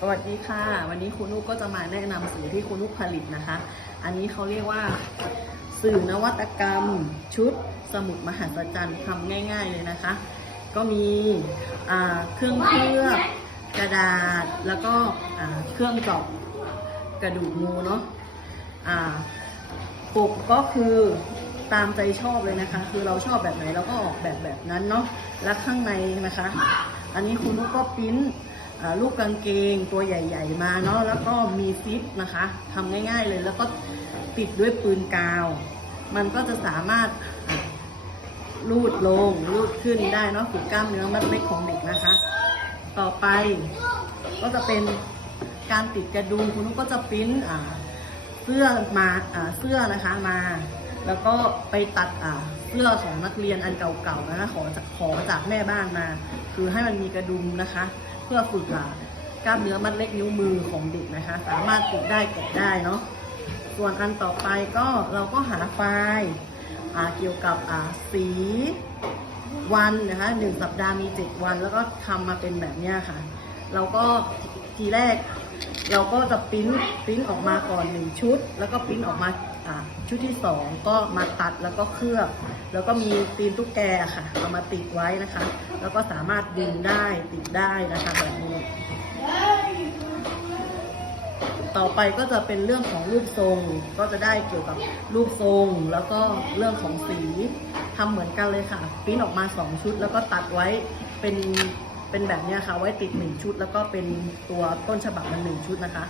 สวัสดีค่ะ วันนี้ครูนุกก็จะมาแนะนำสื่อที่ครูนุกผลิตนะคะ อันนี้เขาเรียกว่าสื่อนวัตกรรม ชุดสมุดมหัศจรรย์ทำง่าย ๆเลยนะคะ ก็มีเครื่องเคลือบกระดาษแล้วก็เครื่องเจาะกระดูกงูเนาะปกก็คือตามใจชอบเลยนะคะ คือเราชอบแบบไหนเราก็ออกแบบแบบนั้นเนาะและข้างในนะคะ อันนี้คุณนุกก็ปิ้น ลูกกางเกงตัวใหญ่ ๆ มาเนาะแล้วก็มีซิปนะคะทำง่าย ๆเลยแล้วก็ติดด้วยปืนกาว มันก็จะสามารถอะลูดลงลูดขึ้นได้เนาะฝึกกล้ามเนื้อมัดเล็กของเด็กนะคะ ต่อไปก็จะเป็นการติดกระดุมคุณนุก็จะปิ้นเสื้อมาอ่าเสื้อนะคะมา แล้วก็ไปตัดอ่าเสื้อของนักเรียนอันเก่าๆนะขอจากขอจากแม่บ้านมา คือให้มันมีกระดุมนะคะ เพื่อฝึกอ่ากล้ามเนื้อมัดเล็กนิ้วมือของเด็กนะคะ สามารถติดได้แกะได้เนาะส่วนอันต่อไปก็เราก็หาไฟล์เกี่ยวกับสีวันนะคะหนึ่งสัปดาห์มีเจ็ดวัน แล้วก็ทำมาเป็นแบบนี้ค่ะ เราก็ทีแรกเราก็จะปริ้นปริ้นออกมาก่อนหนึ่งชุด แล้วก็ปริ้นออกมาชุดที่สองก็มาตัดแล้วก็เคลือบ แล้วก็มีตีนตุ๊กแกค่ะเอามาติดไว้นะคะ แล้วก็สามารถดึงได้ติดได้นะคะแบบนี้ ต่อไปก็จะเป็นเรื่องของรูปทรงก็จะได้เกี่ยวกับรูปทรง แล้วก็เรื่องของสีทำเหมือนกันเลยค่ะ ปริ้นออกมาสองชุด แล้วก็ตัดไว้เป็น เป็นแบบนี้ค่ะไว้ติดหนึ่งชุด แล้วก็เป็นตัวต้นฉบับมันหนึ่งชุดนะคะ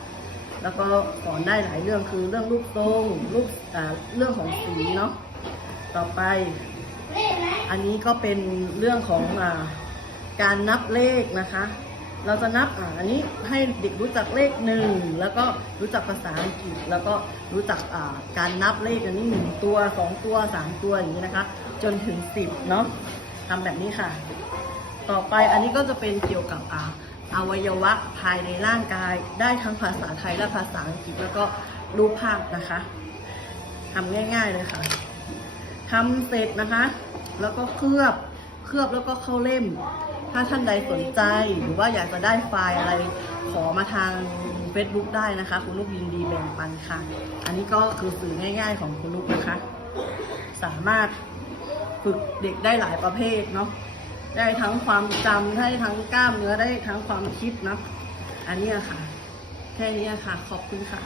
แล้วก็สอนได้หลายเรื่องคือเรื่องรูปทรงรูปอ่าเรื่องของสีเนาะต่อไป อันนี้ก็เป็นเรื่องของอการนับเลขนะคะ เราจะนับอ่าอันนี้ให้เด็กรู้จักเลขหนึ่งแล้วก็รู้จักภาษาอังกฤษ แล้วก็รู้จักอ่าการนับเลขอันนี้หนึ่งตัวสองตัวสามตัวอย่างนี้นะคะ จนถึงสิบเนาะทำแบบนี้ค่ะ ต่อไปอันนี้ก็จะเป็นเกี่ยวกับอ่าอวัยวะภายในร่างกายได้ทั้งภาษาไทยและภาษาอังกฤษแล้วก็รูปภาพนะคะทำง่ายๆเลยค่ะทำเสร็จนะคะ แล้วก็เคลือบเคลือบแล้วก็เข้าเล่ม ถ้าท่านใดสนใจ หรือว่าอยากจะได้ไฟล์อะไรขอมาทาง Facebook ได้นะคะ คุณลูกยินดีแบ่งปันค่ะ อันนี้ก็คือสื่อง่าย ๆ ของคุณลูกนะคะ สามารถฝึกเด็กได้หลายประเภทเนาะ ได้ทั้งความจำได้ทั้งกล้ามเนื้อได้ทั้งความคิดนะ อันนี้ค่ะ แค่นี้ค่ะ ขอบคุณค่ะ